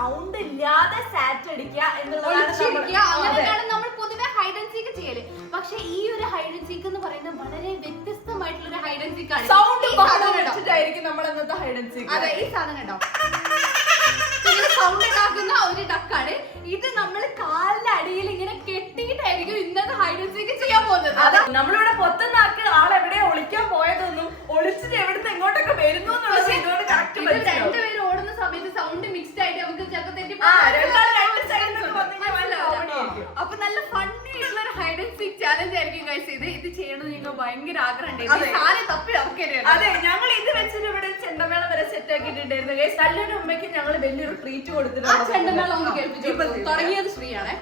Sound ഇല്ലാതെ സാറ്റ് അടിക്കുക എന്നുള്ളതാണ് നമ്മൾ പൊതുവെ ഹൈഡ് ആൻഡ് സീക്ക് ചെയ്യല്. പക്ഷെ ഈ ഒരു ഹൈഡ് ആൻഡ് സീക്ക് എന്ന് പറയുന്നത് വളരെ വ്യത്യസ്തമായിട്ടുള്ള ഒരു ഹൈഡ് ആൻഡ് സീക്ക് ആണ്. സൗണ്ട് വെച്ചിട്ടായിരിക്കും നമ്മൾ ഇന്നത്തെ ഹൈഡ് ആൻഡ് സീക്ക്. അതെ, ഈ സാധനം കേട്ടോ സൗണ്ട് ഉണ്ടാക്കുന്ന ഒരു ഡക്കാണ് ഇത്. നമ്മൾ കാലിന്റെ അടിയിൽ ഇങ്ങനെ കെട്ടിയിട്ടായിരിക്കും ഇന്നത്തെ ഹൈഡ് ആൻഡ് സീക്ക് ചെയ്യാൻ പോകുന്നത്. അതെ, നമ്മളിവിടെ പൊത്തുന്നാക്ക് ആളെവിടെയാ ഒളിക്കാൻ പോയതൊന്നും ഒളിച്ചിട്ട് എവിടുന്ന് എങ്ങോട്ടൊക്കെ വരുന്നു എന്നുള്ളത് ഇതുകൊണ്ട് കറക്റ്റ്. രണ്ടുപേരും ഓടുന്ന സമയത്ത് സൗണ്ട് മിക്സ്ഡ് ആയിട്ട് നമുക്ക് ചിലപ്പോൾ തെറ്റി. അപ്പൊ നല്ല ഫണ്ണി ആയിട്ടുള്ള ഒരു ഹൈഡ് ആൻഡ് സീക്ക് ചാലഞ്ച് ആയിരിക്കും ഗൈസ് ഇത്. ഇത് ചെയ്യണമെന്ന് നിങ്ങൾക്ക് ഭയങ്കര ആഗ്രഹം ഉണ്ടായിരുന്നു. തപ്പി ഇറക്കരുത്. അതെ, ഞങ്ങൾ ഇത് വെച്ചിട്ട് ഇവിടെ ചെണ്ടമേള വരെ സെറ്റ് ആക്കിയിട്ടുണ്ടായിരുന്നു ഗൈസ്. കല്യാണ ഉമ്മയ്ക്ക് ഞങ്ങൾ വലിയൊരു ട്രീറ്റ് കൊടുത്തിട്ടുണ്ട്. ആ ചെണ്ടമേളം ഒന്ന് കേൾപ്പിച്ചു. തുടങ്ങിയത് ശ്രീയാണ്.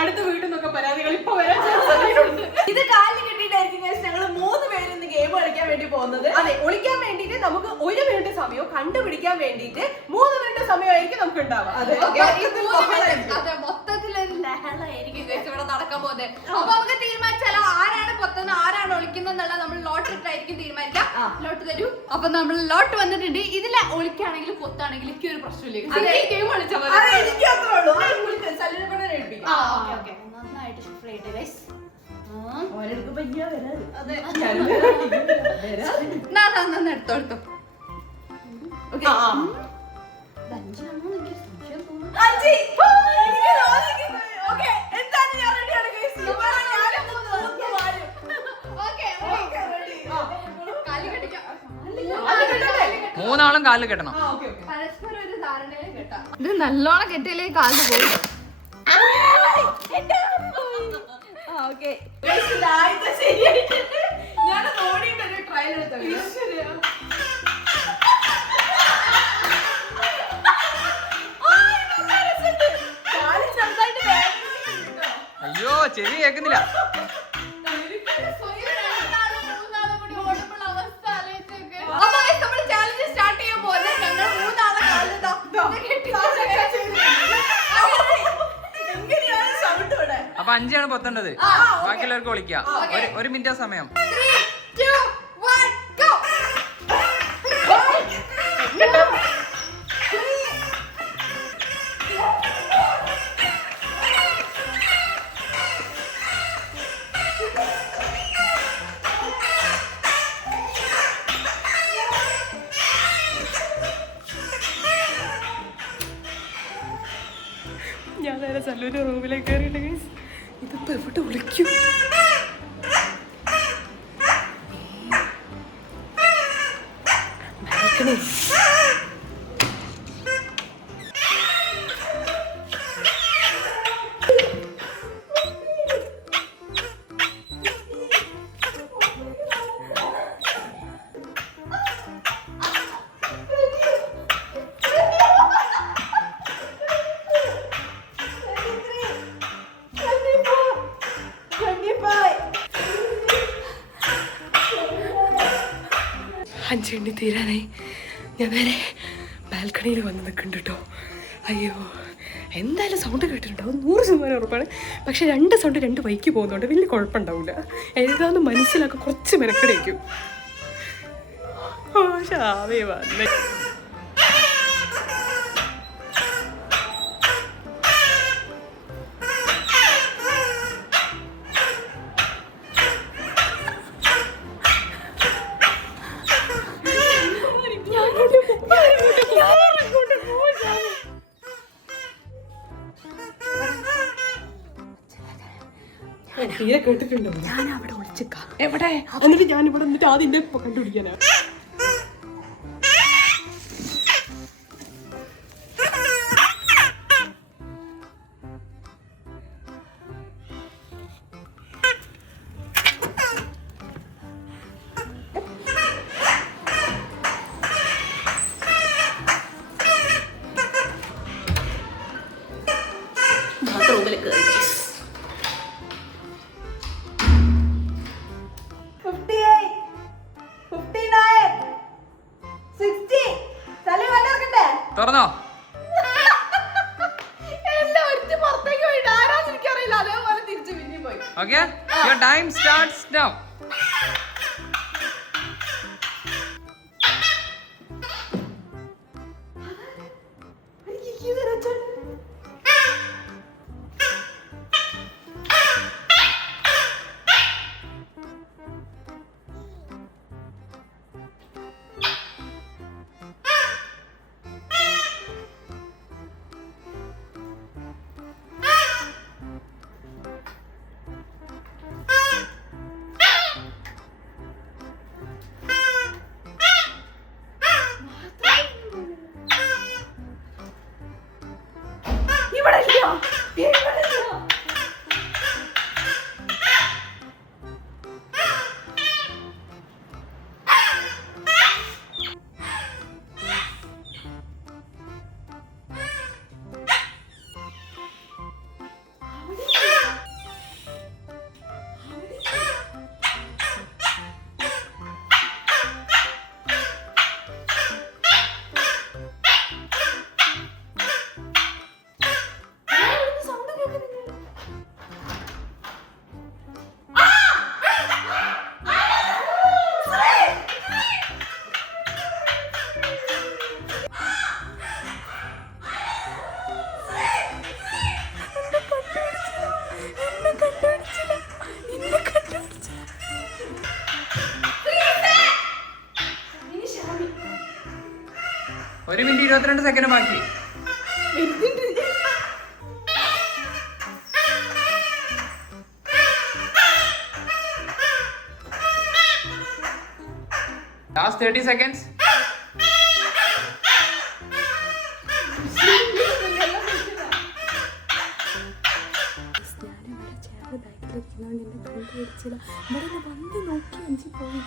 അടുത്ത വീട്ടിൽ നിന്നൊക്കെ പരാതികൾ ഇപ്പൊ വരാൻ. ഇത് കാലിൽ കെട്ടിയിട്ടായിരിക്കും ഞങ്ങൾ 3 പേര് ഇന്ന് ഗെയിം കളിക്കാൻ വേണ്ടി പോകുന്നത്. അതെ, ഒളിക്കാൻ വേണ്ടിട്ട് നമുക്ക് 1 മിനിറ്റ് സമയവും കണ്ടുപിടിക്കാൻ വേണ്ടിട്ട് 3 മിനിറ്റ് സമയമായിരിക്കും നമുക്ക് ഉണ്ടാവുക. മൊത്തത്തിലൊരു ലഹളയായിരിക്കും ഇവിടെ നടക്കാൻ പോകുന്നത്. അപ്പൊ നമുക്ക് തീരുമാനിച്ചാലോ ആരാണ് പൊത്തുന്നത് ആരാണ് ഒളിക്കുന്നത് എന്നുള്ള നമ്മൾ ലോട്ട് ഇട്ടായിരിക്കും തീരുമാനിക്കാം. ലോട്ട് തരൂ. അപ്പൊ നമ്മൾ ലോട്ട് വന്നിട്ടുണ്ട്. ഇതിലെ ഒളിക്കാണെങ്കിലും പൊത്താണെങ്കിലും എനിക്ക് ഒരു പ്രശ്നമില്ല. ഗെയിം കളിച്ചാൽ നന്നായിട്ട് ഷഫിൾ ചെയ്യട്ടെ ഗൈസ്. എടുത്തോ. മൂന്നാളും കാലിൽ കെട്ടണം. പരസ്പരം ഒരു ധാരണയിൽ കെട്ടാം. ഇത് നല്ലോണം കെട്ടിയില്ലേ കാലിൽ പോയി. അയ്യോ, ചെവി കേൾക്കുന്നില്ല. അപ്പൊ 5 ആണ് പൊത്തേണ്ടത്. ബാക്കിയുള്ളവർക്ക് വിളിക്കാം. 1 മിനിറ്റ് സമയം. 3, 2, 1, go. ഞാൻ നേരെ സല്ലൂര് റൂമിലേക്ക് കയറിയിട്ട് ഇതിപ്പോ എവിടെ വിളിക്കും? അഞ്ചെണ്ണി തീരാനായി. ഞാൻ നേരെ ബാൽക്കണിയിൽ വന്ന് നിൽക്കുന്നുണ്ട് കേട്ടോ. അയ്യോ, എന്തായാലും സൗണ്ട് കേട്ടിട്ടുണ്ടാവും, 100% ഉറപ്പാണ്. പക്ഷെ 2 സൗണ്ട് 2 വൈക്ക് പോകുന്നുണ്ട്, വലിയ കുഴപ്പമുണ്ടാവില്ല. എഴുതാന്ന് മനസ്സിലാക്കി കുറച്ച് മെനക്കെടേക്കും. ഓ ഷാവേ വന്നേ. തീരെ കേട്ടിട്ടുണ്ടോ? ഞാൻ അവിടെ ഒളിച്ചേക്കാം. എവിടെ? എന്നിട്ട് ഞാൻ ഇവിടെ വന്നിട്ട് ആദ്യം കണ്ടുപിടിക്കാനാ. ബാത്റൂമിൽ കയറി. 58, 59, തുറന്നോ? എല്ലാം ഒരുത്തി പുറത്തേക്ക് പോയിട്ട് ആരാന്ന് എനിക്കറിയില്ല, അതേപോലെ തിരിച്ചു പിന്നെയും പോയി. Okay, your time starts now. ഒരു മിനിറ്റ് 22 സെക്കൻഡ് ബാക്കി. Last 30 seconds. വന്ന് നോക്കി അഞ്ചി പോയി.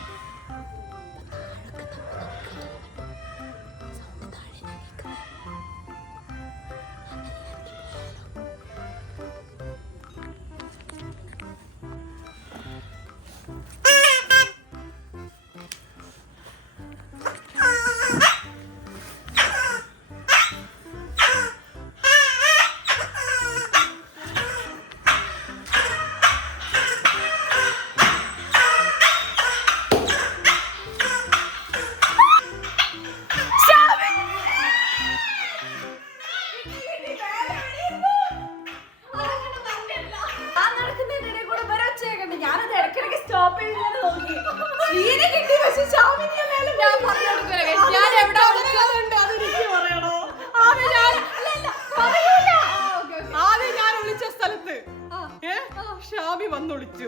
ഷാബി വന്നൊളിച്ചു.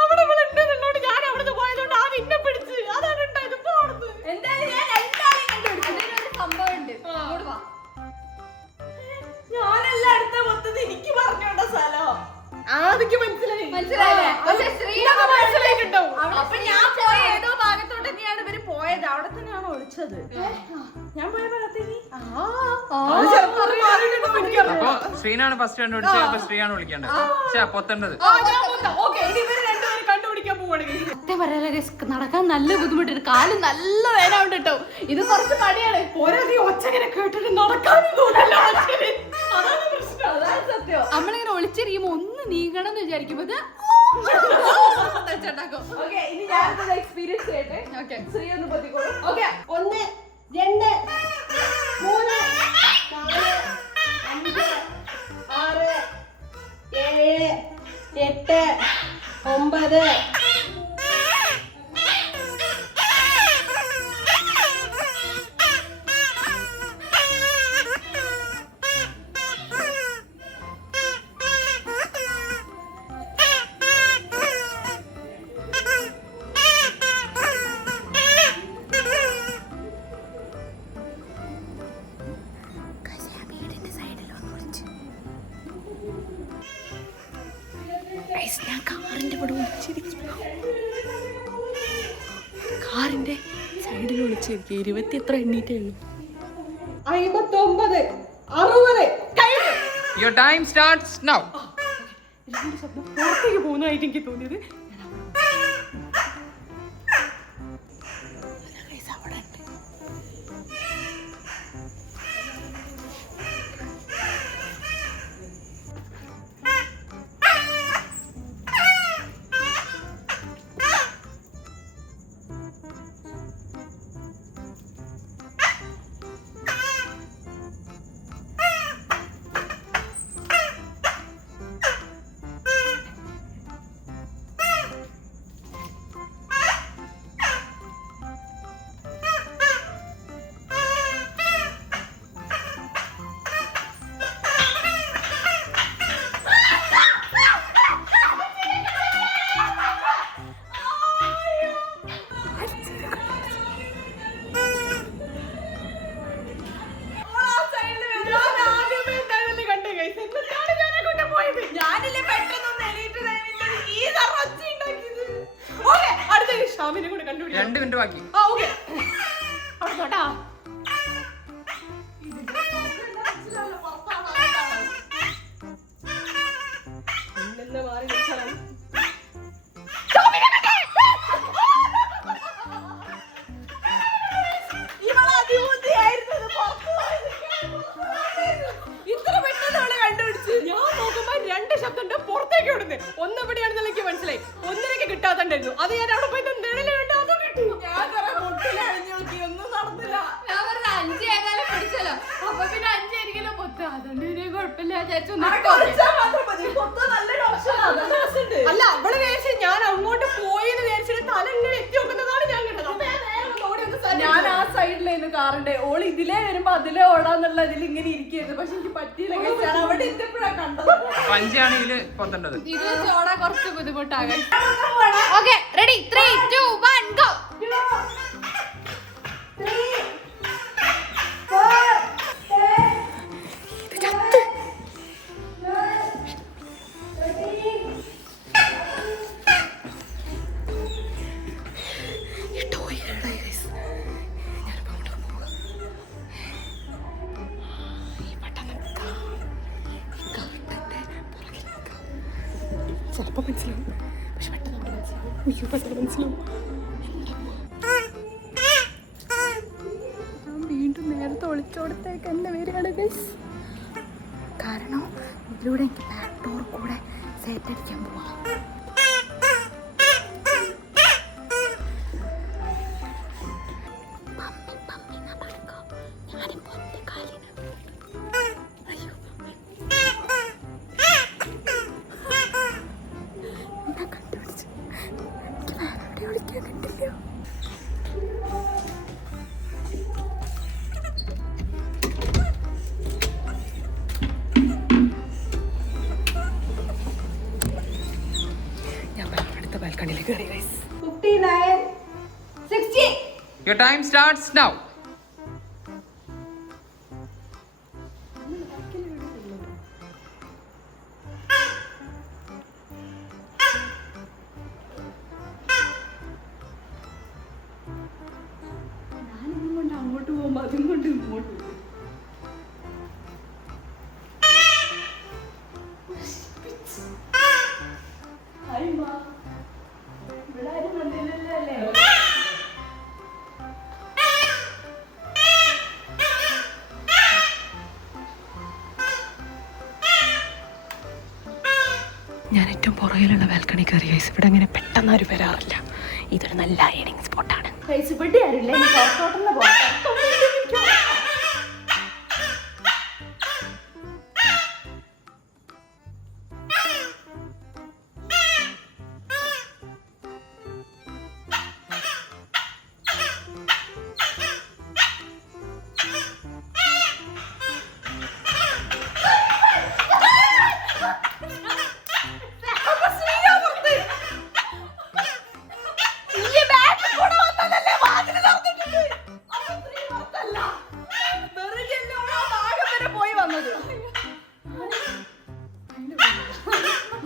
അവിടെ ഞാൻ അവിടെ പോയതുകൊണ്ട് ആ പിന്നെ പിടിച്ച് അതാണ് ഉണ്ടായത്. ഞാനെല്ലാം അടുത്ത മൊത്തത്തിൽ എനിക്ക് പറഞ്ഞോണ്ട സ്ഥലം ആദ്യം മനസ്സിലായിട്ടുണ്ടാവും. അപ്പൊ ഞാൻ പോയ ഏതോ ഭാഗത്തോട്ട് തന്നെയാണ് ഇവര് പോയത്. അവിടെ തന്നെയാണ് ഒളിച്ചത്. ഞാൻ പോയ ഭാഗത്തേക്ക് അപ്പൊ ശ്രീനാണ് ഫസ്റ്റ് കണ്ടുപിടിച്ചത്. അപ്പൊ ശ്രീയാണ് വിളിക്കേണ്ടത്. പൊത്തേണ്ടത്. നടക്കാൻ നല്ല ബുദ്ധിമുട്ടുണ്ട്. കാല് നല്ല വേദന കേട്ടോ. ഇത് കുറച്ച് പണിയാണ്. ഒച്ചങ്ങനെ കേട്ടിട്ട് നടക്കാനും തോന്നില്ല. സത്യം. നമ്മളിങ്ങനെ ഒളിച്ചിരിക്കുമ്പോ ഒന്ന് നീങ്ങണം എന്ന് വിചാരിക്കുമ്പോ എക്സ്പീരിയൻസ് ചെയ്യട്ടെ. ശ്രീ ഒന്ന് പറ്റിക്കോളൂ. 1 2 3 4 5 6 7 8 9 കാറിന്റെ സൈഡിൽ വിളിച്ചിരിക്കും. 20 എത്ര എണ്ണീറ്റേ ഉള്ളൂ. 59 60 Your time starts now. ശബ്ദം പുറത്തേക്ക് പോകുന്നതായിട്ട് എനിക്ക് തോന്നിയത്. ഷാമിനെ കൂടെ കണ്ടുപിടിക്കാം. 2 മിനിറ്റ് ബാക്കി. ആ ഓക്കെ അവിടെ നോട്ടാ. മാറി നിൽക്കണം. ഇത്ര പെട്ടെന്ന് അവളെ കണ്ടുപിടിച്ച്. ഞാൻ നോക്കുമ്പോ 2 ശബ്ദം പുറത്തേക്ക് വിടുന്നത്. ഒന്ന് എവിടെയാണെന്നുള്ള എനിക്ക് മനസ്സിലായി. 1:30 കിട്ടാത്തണ്ടായിരുന്നു. അത് ഞാൻ അവിടെ പോയി നിഴല് കണ്ടു. അത് കിട്ടി. ഞാൻ കുറെ മുട്ടിലഴിഞ്ഞു നോക്കി, ഒന്നും നടന്നില്ല. ഞാൻ പറഞ്ഞ 5 ഏതായാലും പിടിച്ചല്ലോ. അപ്പൊ പിന്നെ 5 ആയിരിക്കല്ലോ പൊത്ത്. അതുകൊണ്ട് പിന്നെ കുഴപ്പമില്ല വിചാരിച്ചു. അല്ല അവള് വിചാരിച്ചു ഞാൻ അങ്ങോട്ട് പോയെന്ന് വിചാരിച്ചിട്ട് തല ഇങ്ങനെ എത്തി നോക്കുന്നതാണ് ഞാൻ കണ്ടത്. അപ്പൊ ഞാൻ നേരെ വന്ന് ഓടി വന്ന് ഞാൻ ആ സൈഡിലായിരുന്നു കാറിന്റെ. ഓൾ ഇതിലേ വരുമ്പോ അതിലേ ഓടാന്നുള്ള ഇതിൽ ഇങ്ങനെ ഇരിക്കുന്നു. പക്ഷെ എനിക്ക് പറ്റിയില്ല. ഞാൻ അവിടെ എത്തിയപ്പോഴാണ് കണ്ടത്. 5 ആണ് ഇതില് പൊത്തേണ്ടത്. ഇത് വെച്ച് ഓടാൻ കുറച്ച് ബുദ്ധിമുട്ടാകാൻ. Okay ready 3 2 1 go. ചിലപ്പോ മനസ്സിലാവും. പക്ഷെ പെട്ടെന്ന് അവിടെ മനസ്സിലാവും. അയ്യോ പെട്ടെന്ന് മനസ്സിലാവും. ഞാൻ വീണ്ടും നേരത്തെ ഒളിച്ചോടത്തേക്ക് എന്നെ വരികയാണ് ഗൈസ്. കാരണം ഇതിലൂടെ എനിക്ക് ബാക്ക് ഡോർ കൂടെ സെറ്റ് അടിക്കാൻ പോവാം. ബാൽക്കണിയിലേക്ക് കയറി guys. 59 60. Your time starts now. ഞാനിതും കൊണ്ട് അങ്ങോട്ട് പോകുമ്പോ അതും കൊണ്ട് ഇങ്ങോട്ട് പോകും. ഞാൻ ഏറ്റവും പുറകിലുള്ള ബാൽക്കണി കയറി ഗൈസ്. ഇവിടെ അങ്ങനെ പെട്ടെന്ന് ആരും വരാറില്ല. ഇതൊരു നല്ല അയണിങ് സ്പോട്ടാണ്.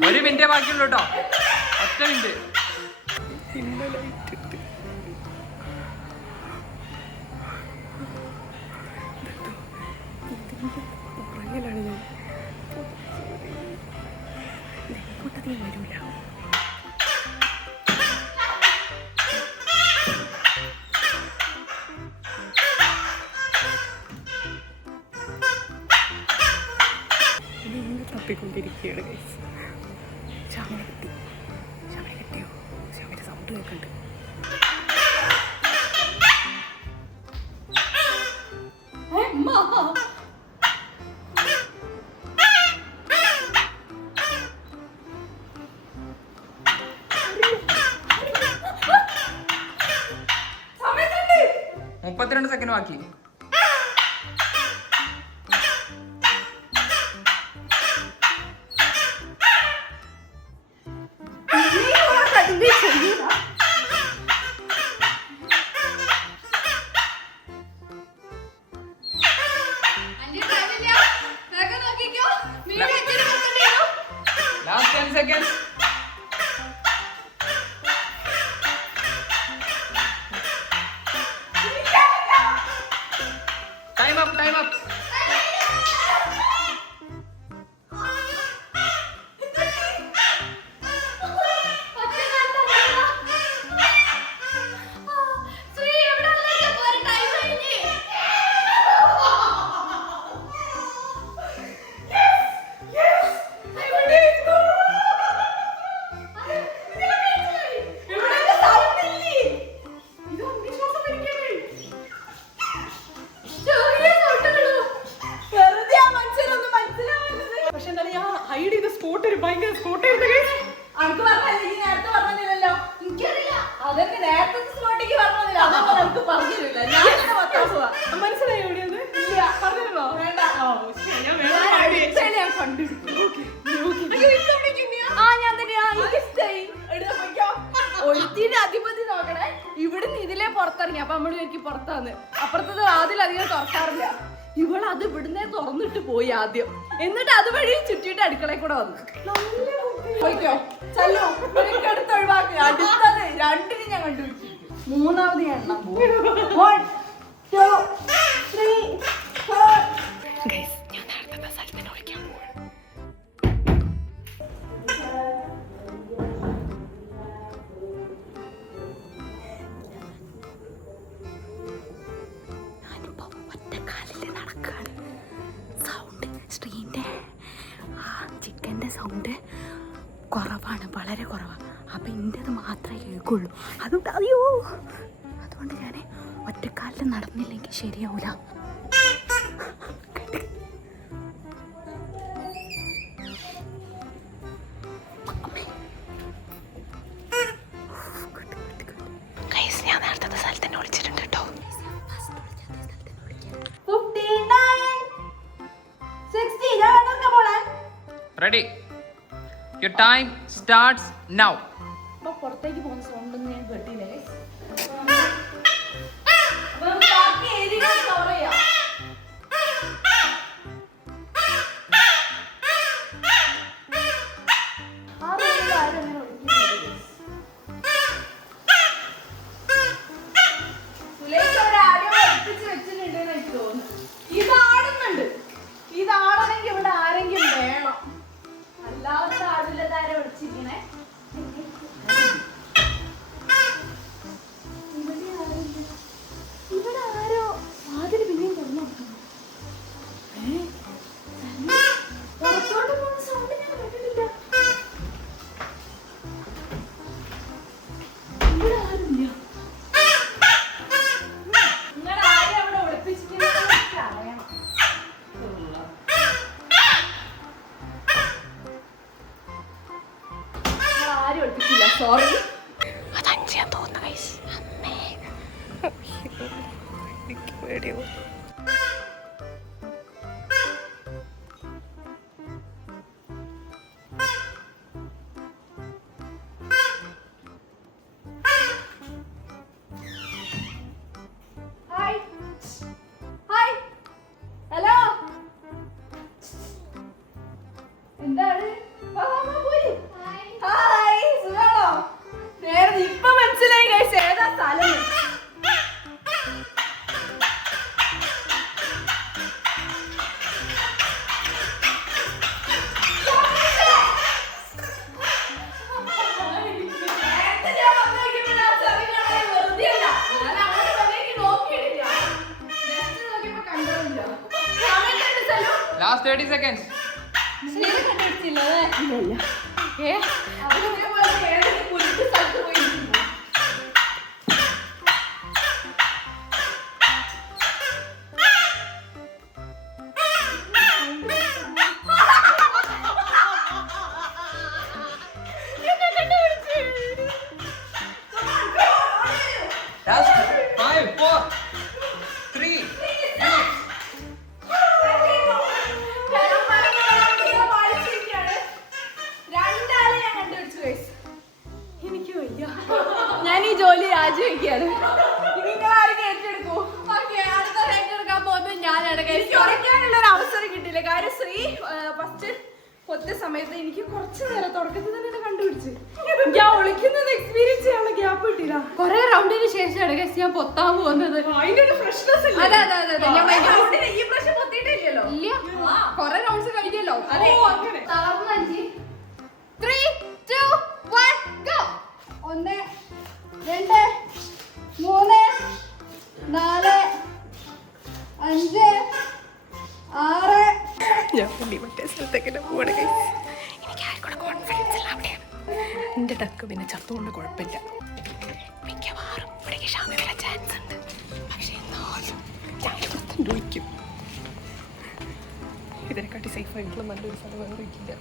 ഒരു മിനിറ്റേ ബാക്കിയുള്ളൂ കേട്ടോ. 1 മിനിറ്റ്. പുറകിലാണ് ഞാൻ. ഇങ്ങോട്ടധികം വരൂല. തപ്പിക്കൊണ്ടിരിക്കുകയാണ് ഗൈസ്. ശ്യാമനെ കിട്ടി. ശ്യാമനെ കിട്ടിയോ? ശ്യാമിന്റെ സൗണ്ട് കേൾക്കുന്നുണ്ട്. മുപ്പത്തിരണ്ട് സെക്കൻഡ് ബാക്കി. Last 10 seconds. up. പക്ഷെ എന്തായാലും ഞാൻ ഹൈഡ് ചെയ്ത സ്പോട്ട് ഒരു ഭയങ്കര സ്പോട്ടായിരുന്നു guys. അനക്ക് പറഞ്ഞില്ല, ഈ നേരത്തെ പറഞ്ഞില്ലല്ലോ. എനിക്കറിയില്ല. അതൊക്കെ നേരത്തെ സ്പോട്ടിക്ക് പറഞ്ഞില്ല, അതൊക്കെ നമുക്ക് പറഞ്ഞില്ല. ഞാൻ തന്നെ പത്താം പോവാ. മനസ്സിലായോ എവിടെയാണ്? ഇല്ല. പറഞ്ഞിരുന്നോ? വേണ്ട. ആ, ശരി, ഞാൻ ഞാൻ വേറെ അടുത്തേല് ഞാൻ കണ്ടെടുക്കും. ആ, ഞാൻ തന്നെയാ. എനിക്ക് ഇഷ്ടായി. എടുത്ത് പൊയ്ക്കോ. ഒരുത്തിന്റെ അധിപതി നോക്കണേ. ഇവിടുന്ന് ഇതിലേ പുറത്തിറങ്ങി. അപ്പൊ നമ്മള് എനിക്ക് പുറത്താന്ന്. അപ്പുറത്തത് വാതിലധികം തുറക്കാറില്ല. ഇവളത് ഇവിടുന്നേ തുറന്നിട്ട് പോയി ആദ്യം. എന്നിട്ട് അതുവഴി ചുറ്റിയിട്ട് അടുക്കളയിൽ കൂടെ വന്നു. പോയിക്കോ. ചെല്ലോ. അടുത്ത് ഒഴിവാക്കുക. അടുത്തത് രണ്ടിന് ഞാൻ കണ്ടുപിടിച്ചിരിക്കും. മൂന്നാമത് ഞാൻ എണ്ണം പോകും. 1 2 3 4. Guys, ഞാൻ നേരത്തെ സ്ഥലത്തിന് വിളിക്കാൻ പോവാണ്. ഞാനിപ്പോ ഒറ്റക്കാലില് നടക്കാണ്. സൗണ്ട് സ്ട്രീൻ്റെ ആ ചിക്കൻ്റെ സൗണ്ട് കുറവാണ്, വളരെ കുറവാണ്. അപ്പം എൻ്റെത് മാത്രമേ കേൾക്കുള്ളൂ. അതുകൊണ്ട് അയ്യോ, അതുകൊണ്ട് ഞാൻ ഒറ്റക്കാലിൽ നടന്നില്ലെങ്കിൽ ശരിയാവൂല. ഞാൻ നേരത്തെ സ്ഥലത്ത് തന്നെ വിളിച്ചിട്ടുണ്ട് കേട്ടോ. 59 60. ഞാൻ നടക്കാൻ പോണേ. Ready? Your time starts now. അപ്പൊ പുറത്തേക്ക് പോകുന്ന സൗണ്ട് ഒന്നും ഞാൻ കേട്ടില്ലേ? അപ്പൊ നമുക്ക് ബാക്കി ഏരിയ കവർ ചെയ്യാം. ആ റൂമിൽ ആരും അങ്ങനെ ഒളിക്കുന്നില്ല. സുലേഷ് അവരാരും ഒളിപ്പിച്ച് വെച്ചിട്ടുണ്ടെന്ന് എനിക്ക് തോന്നുന്നു. ഇതാടുന്നുണ്ട്. ഇതാടണമെങ്കിൽ ഇവിടെ ആരെങ്കിലും വേണം. അല്ലാതെ ആടില്ലതാരെ വിളിച്ചിരിക്കണേ. ഇവിടെ ആരോ വാതില് പിന്നെയും തുറന്നു കൊടുക്കുന്നു. പുറത്തോട്ട് പോകുന്ന സൗണ്ട് ഞാൻ കേട്ടിട്ടില്ല. ഇവിടെ ആരുമില്ല. നിങ്ങൾ ആരും അവിടെ ഒളിപ്പിച്ചിരിക്കുന്നത് എനിക്ക് അറിയണം. ആരും ഒളിപ്പിച്ചില്ല, സോറി. അത് അഞ്ചാൻ തോന്നുന്നു guys. അമ്മേ, എനിക്ക് പേടിയോ. Hi hi hello. എന്താണ്? ഹായ്, സുഖാണോ? നേരെ ഇപ്പൊ മനസ്സിലായി guys ഏതാ സ്ഥലം. Last 30 seconds. Last 5, 4, 3, 2. എനിക്ക് വയ്യ. ഞാൻ ഈ ജോലി രാജിവെക്കാണ്. നിങ്ങൾ ആരെങ്കിലും ഏറ്റെടുക്കൂ. ഏറ്റെടുക്കാൻ പോകുന്നത് ഞാനാണ്. എനിക്ക് ഉറക്കാനുള്ള ഒരു അവസരം കിട്ടില്ല. കാര്യം ശ്രീ ഫസ്റ്റ് ഒറ്റ സമയത്ത് എനിക്ക് കുറച്ച് നേരം തുടക്കത്തിൽ തന്നെ കണ്ടുപിടിച്ച് ഞാൻ ഒളിക്കുന്നത് എക്സ്പീരിയൻസ് ചെയ്യാനുള്ള ഗ്യാപ്പ് കിട്ടില്ല. കൊറേ റൗണ്ടിന് ശേഷമാണ് ഞാൻ പൊത്താൻ പോകുന്നത്. അതിന്റെ ഒരു ഫ്രഷ്നെസ് അതെ അതെ അതെ അതെ. ഞാൻ ഈ അതെ. തളർന്ന അഞ്ചി 3 2 1 ഗോ 1 2 3 4 5 6 ഞാൻ വേണ്ടി മറ്റേ സ്ഥലത്തേക്ക് പോവാണ് ഗൈസ്. എനിക്ക് ആർക്കും കോൺഫിഡൻസ് ഇല്ല അവിടെയാണ്. എൻ്റെ ടക്ക് പിന്നെ ചത്തുകൊണ്ട് കുഴപ്പമില്ല. മിക്കവാറും ഇവിടേക്ക് ക്ഷാമം വരാൻ ചാൻസ് ഉണ്ട്. പക്ഷേ എന്നാലും ഞാൻ ചോദിക്കും. ഇതിനെക്കാട്ടി സേഫ് ആയിട്ടുള്ള നല്ലൊരു സ്ഥലം വേറെ ഇല്ല.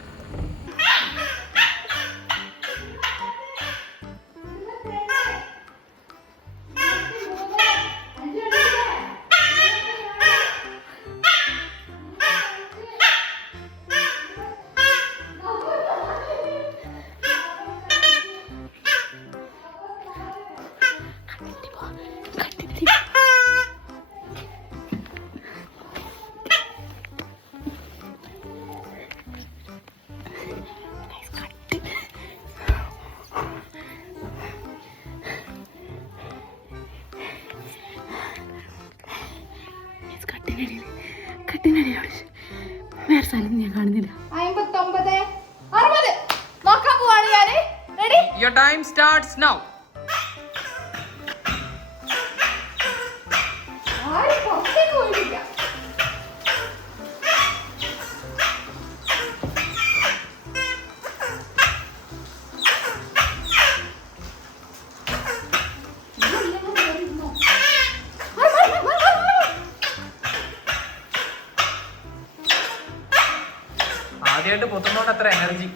വേറെ സ്ഥലം ഞാൻ കാണുന്നില്ല. 59 60 നോക്കാൻ പോവാണ് ഞാന്. Ready Your time starts now. ആരും പുറത്തേക്ക് പോയിട്ടില്ല. ആദ്യമായിട്ട് പൊത്തുന്നോണ്ട് അത്ര എനർജി.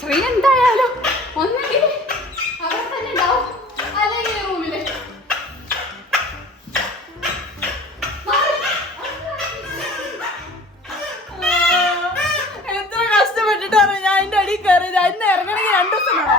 ശ്രീ എന്തായാലും ഒന്നെങ്കിൽ അവിടെ തന്നെ ഉണ്ടാവും അല്ലെങ്കിൽ റൂമില്. എത്ര കഷ്ടപ്പെട്ടിട്ടാണ് ഞാൻ അതിന്റെ അടിയിൽ കയറിയത്. അതിന് ഇറങ്ങണമെങ്കിൽ 2 ദിവസം വേണം.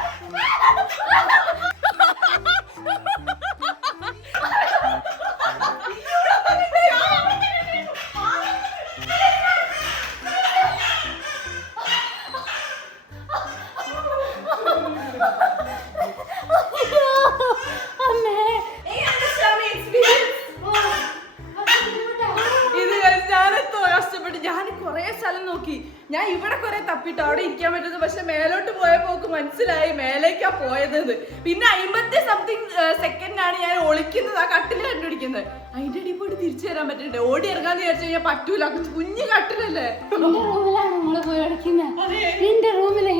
ഞാൻ കൊറേ സ്ഥലം നോക്കി. ഞാൻ ഇവിടെ കൊറേ തപ്പിട്ട് അവിടെ ഇരിക്കാൻ പറ്റുന്നത്. പക്ഷെ മേലോട്ട് പോയപ്പോ മനസ്സിലായി മേലേക്കാ പോയത്. പിന്നെ 50-something സെക്കൻഡാണ് ഞാൻ ഒളിക്കുന്നത്, ആ കട്ടില് കണ്ടുപിടിക്കുന്നത്. അതിന്റെ അടിയിൽ പോയിട്ട് തിരിച്ചു വരാൻ പറ്റണ്ടേ? ഓടി ഇറങ്ങാന്ന് വിചാരിച്ചു കഴിഞ്ഞാൽ പറ്റൂല. കുഞ്ഞു കട്ടിലല്ലേ. റൂമിലാണ് നമ്മള് പോയി അടയ്ക്കുന്നത്. എന്റെ റൂമിലെ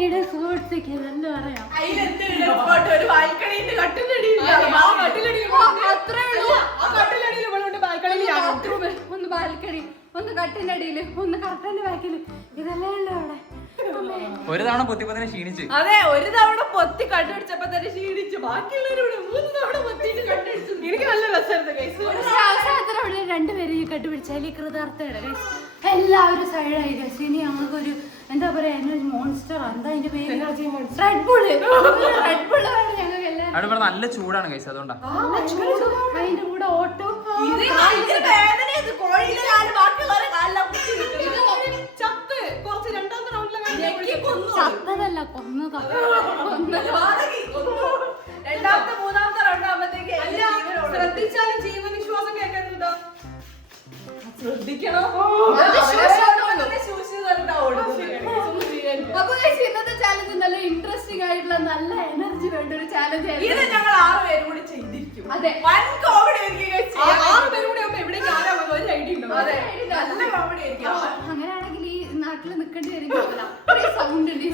ഒരു ബാൽക്കണിന്റെ കട്ടിലടിയിൽ ഒന്ന് ബാൽക്കണി, ഒന്ന് കട്ടിന്റെ അടിയില്, ഒന്ന് കർട്ടന്റെ ബാക്കില്, ഇതല്ലേ ഉള്ളു അവിടെ. ഒരു തവണ പൊത്തിപ്പത്തിന് ക്ഷീണിച്ച്. അതെ, ഒരു തവണ പൊത്തി കണ്ടുപിടിച്ചപ്പോ തന്നെ ക്ഷീണിച്ചു. ബാക്കിയുള്ളവരോട് 3 തവണ പൊത്തിട്ട് കണ്ടുപിടിച്ചു. എനിക്ക് നല്ല രസമായിരുന്നു. അവസാനത്തിന് അവിടെ രണ്ടുപേരും ഈ കണ്ടുപിടിച്ചാൽ ഈ കൃതാർത്ഥയുടെ എല്ലാവരും സൈഡായി. ഇനി ഞങ്ങൾക്കൊരു എന്താ പറയാ, എനർജി മോൺസ്റ്റർ, എന്താ അതിന്റെ പേര്, റെഡ് ബുള്ള്. റെഡ് ബുള്ള് വേണം ഞങ്ങൾക്ക് എല്ലാം. അവിടെ ഇവിടെ നല്ല ചൂടാണ് കൈസ്, അതുകൊണ്ടാ. അതിന്റെ കൂടെ ഓട്ടോ ചത്തതല്ല, കൊന്നതാ. രണ്ടാമത്തെ 3ാമത്തെ റൗണ്ട് ആകുമ്പോഴത്തേക്ക് ശ്രദ്ധിച്ചാലും ജീവനിശ്വാസം കേൾക്കുന്നുണ്ടോ? ശ്രദ്ധിക്കണം. അപ്പൊ ഇന്നത്തെ ചാലഞ്ച് നല്ല ഇൻട്രസ്റ്റിംഗ് ആയിട്ടുള്ള നല്ല എനർജി വേണ്ട ഒരു ചാലഞ്ച് ഇത് ഞങ്ങൾ 6 പേരും കൂടി ചെയ്തിരിക്കും. അതെ, വൻ കോമഡി ആയിരിക്കും. 6 പേരും കൂടി ആകുമ്പോ എവിടേക്ക് ആരാകുമ്പോൾ ഒരു ഐഡിയ ഉണ്ടോ? അതെ, നല്ല കോമഡി ആയിരിക്കും. അങ്ങനെയാണെങ്കിൽ ഈ നാട്ടിൽ നിൽക്കേണ്ടി വരും. സൗണ്ട് ഉണ്ട്.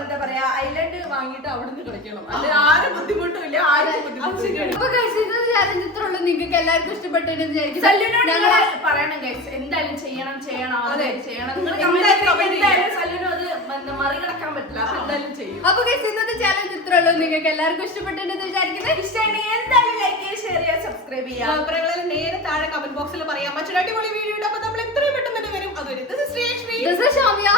എന്താ പറയാ, ഐലൻഡ് വാങ്ങിയിട്ട് അവിടെ നിന്ന് കളിക്കണം. അല്ലെ ആരും ബുദ്ധിമുട്ടില്ല, ആരും ബുദ്ധിമുട്ടില്ല. അപ്പൊ ഇന്നത്തെ ചാലഞ്ച് ഇത്ര ഉള്ളൂ. നിങ്ങൾക്ക് എല്ലാവർക്കും ഇഷ്ടപ്പെട്ടെന്ന് വിചാരിക്കും. സല്ലുനോട് നിങ്ങള് പറയണം guys. എന്തായാലും ചെയ്യണം സല്ലുനും അത് മറികടക്കാൻ പറ്റില്ല. എന്തായാലും ചെയ്യും. അപ്പൊ guys, ഇന്നത്തെ ചാലഞ്ച് ഇത്രേ ഉള്ളൂ. നിങ്ങൾക്ക് എല്ലാവർക്കും ഇഷ്ടപ്പെട്ടെന്ന് വിചാരിക്കുന്നത്. ഇഷ്ടമാണെങ്കിൽ എന്തായാലും ലൈക്ക് ചെയ്യുക, ഷെയർ ചെയ്യുക, സബ്സ്ക്രൈബ് ചെയ്യുക. അഭിപ്രായങ്ങളെ നേരെ താഴെ കമന്റ് ബോക്സിൽ പറയാം. മറ്റൊരു അടിപൊളി വീഡിയോ ഉണ്ട്. അപ്പൊ നമ്മൾ എത്രയും പെട്ടെന്ന് തന്നെ വരും. അതുവരെ this is Shriyashri. This is Shamya.